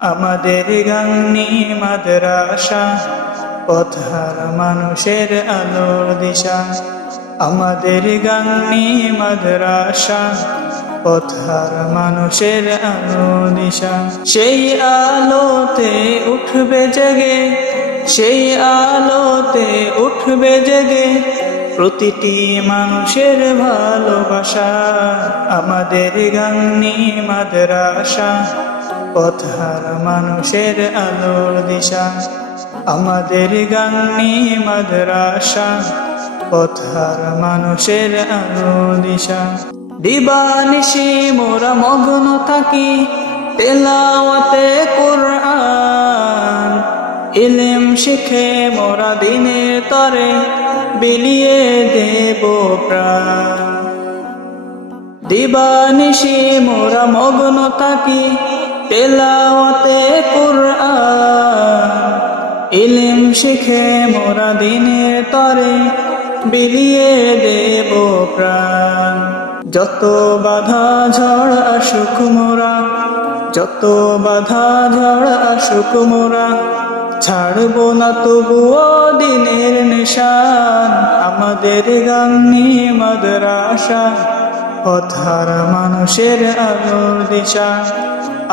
আমাদের গাংনী মাদ্রাসা পথহার মানুষের আলোর দিশা। আমাদের গাংনী মাদ্রাসা পথহার মানুষের আলোর দিশা। সেই আলোতে উঠবে জেগে, সেই আলোতে উঠবে জেগে প্রতিটি মানুষের ভালোবাসা। আমাদের গাংনী মাদ্রাসা পথহার মানুষের আলোর দিশা। আমাদের গাংনী মাদ্রাসা পথহার মানুষের আলোর দিশা। দিবানিশি মোরা মগ্ন থাকি তেলাওয়াতে কুরআন, ইলম শিখে মোরা দিনের তরে বিলিয়ে দেব প্রাণ। দিবানিশি মোরা মগ্ন থাকি তেলাওয়াতে কুরআন, ইলম শিখে মোরা দিনের তরে বিলিয়ে দেব প্রাণ। যত বাধা ঝড় আসুক মোরা, যত বাধা ঝড় আসুক মোরা ছাড়ব না তবুও দিনের নিশান। আমাদের গাংনী মাদ্রাসা পথহার মানুষের আলোর দিশা।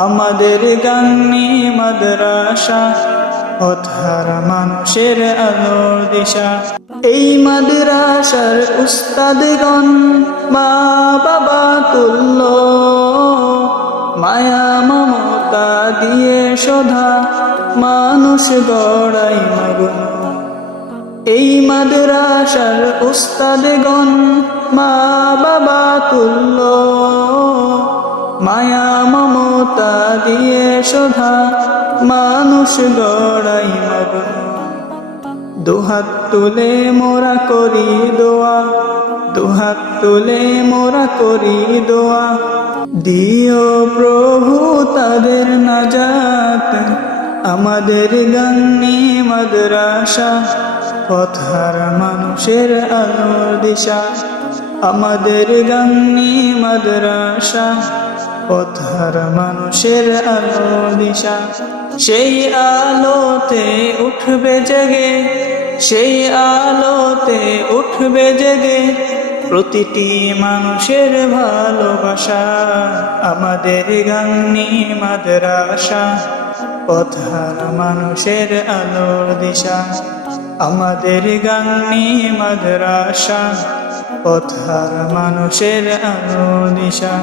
আমাদের গাংনী মাদ্রাসা পথহার মানুষের আলোর দিশা। এই মাদ্রাসার উস্তাদগণ মা বাবা তুল্য, মায়া মমতা দিয়ে শোধা মানুষ গড়াই মাগুন। এই মাদ্রাসার উস্তাদগণ মা বাবা তুল্য, মায়া মমতা দিয়ে শোধা মানুষ গড়াই মাগুন। দুহাত তুলে মোরা করি দোয়া, দুহাত তুলে মোরা করি দোয়া, দিও প্রভু তাদের নাজাত। আমাদের গাংনী মাদ্রাসা পথহার মানুষের আলোর দিশা। আমাদের গাংনী মাদ্রাসা পথহার মানুষের আলোর দিশা। সেই আলোতে উঠবে জেগে, সেই আলোতে উঠবে জেগে প্রতিটি মানুষের ভালোবাসা। আমাদের গাংনী মাদ্রাসা পথহার মানুষের আলোর দিশা। আমাদের গাংনী মাদ্রাসা পথহার মানুষের আলোর দিশা।